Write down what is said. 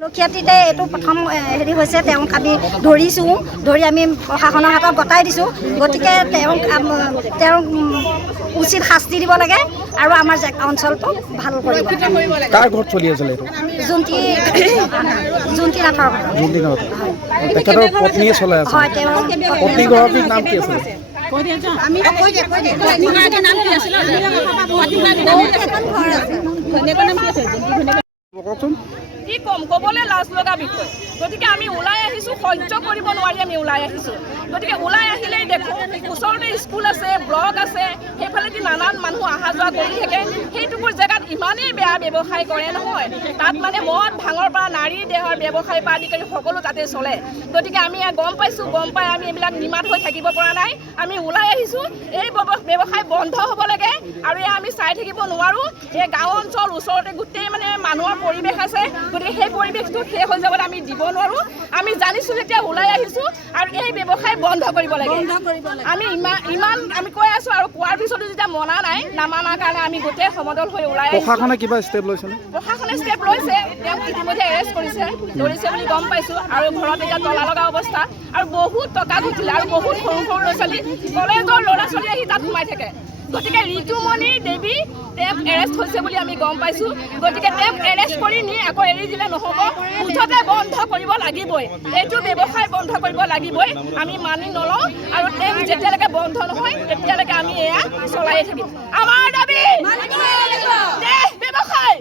লক্ষীয়াতীতে এইটো প্ৰথম হেৰি হৈছে তেওঁক আমি ধৰিছোঁ, ধৰি আমি প্ৰশাসনৰ হাতত গতাই দিছোঁ। গতিকে তেওঁক উচিত শাস্তি দিব লাগে আৰু আমাৰ অঞ্চলটো ভাল কৰিব লাগে। কাৰ ঘৰত চলি আছিলে এইটো? জুন্তি নাথৰ ঘৰত। তেখেতৰ পত্নীয়ে চলাই আছে। হয়, তেওঁৰ পত্নীগৰাকীৰ নাম কি আছিলে? কওকচোন। কি কম, ক'বলৈ লাজ লগা বিষয়। গতিকে আমি ওলাই আহিছোঁ, সহ্য কৰিব নোৱাৰি আমি ওলাই আহিছোঁ। গতিকে ওলাই আহিলেই দেখোঁ ওচৰতে স্কুল আছে, ব্লক আছে, সেইফালেদি নানান মানুহ অহা যোৱা কৰি থাকে। সেইটোবোৰ জেগাত ইমানেই বেয়া ব্যৱসায় কৰে নহয়, তাত মানে মদ ভাঙৰ পৰা নাৰী দেহৰ ব্যৱসায় পৰা আদি কৰি সকলো তাতে চলে। গতিকে আমি গম পাইছোঁ, গম পাই আমি এইবিলাক নিমাত হৈ থাকিব পৰা নাই। আমি ওলাই আহিছোঁ, এই ব্যৱসায় বন্ধ হ'ব লাগে আৰু আমি চাই থাকিব নোৱাৰোঁ। এই গাঁও অঞ্চল ওচৰতে গোটেই মানে মানুহৰ পৰিৱেশ আছে, গতিকে সেই পৰিৱেশটো শেষ হৈ যাবলৈ আমি দিব নোৱাৰোঁ। আমি জানিছোঁ যেতিয়া ওলাই আহিছোঁ আৰু এই ব্যৱসায় বন্ধ কৰিব লাগে। আমি ইমান আমি কৈ আছোঁ আৰু কোৱাৰ পিছতো যেতিয়া মনা নাই, নামানাৰ কাৰণে আমি গোটেই সমদল হৈ ওলাই আহিছোঁ। প্ৰশাসনে কিবা ষ্টেপ লৈছে? প্ৰশাসনে ষ্টেপ লৈছে, তেওঁক ইতিমধ্যে এৰেষ্ট কৰিছে, ধৰিছে বুলি গম পাইছোঁ। আৰু ঘৰত এতিয়া তলা লগা অৱস্থা আৰু বহুত টকা ঘটিলে আৰু বহুত সৰু সৰু ল'ৰা ছোৱালী, কলেজৰ ল'ৰা ছোৱালী আহি তাত সোমাই থাকে। গতিকে ঋতুমণি দেৱী তেওঁক এৰেষ্ট হৈছে বুলি আমি গম পাইছোঁ। গতিকে তেওঁক এৰেষ্ট কৰি নি আকৌ এৰি দিলে নহ'ব, মুঠতে বন্ধ কৰিব লাগিবই। এইটো ব্যৱসায় বন্ধ কৰিব লাগিবই, আমি মানি নলওঁ। আৰু তেওঁক যেতিয়ালৈকে বন্ধ নহয় তেতিয়ালৈকে আমি এয়া চলাইয়ে থাকিম। আমাৰ দাবী দেশ ব্যৱসায়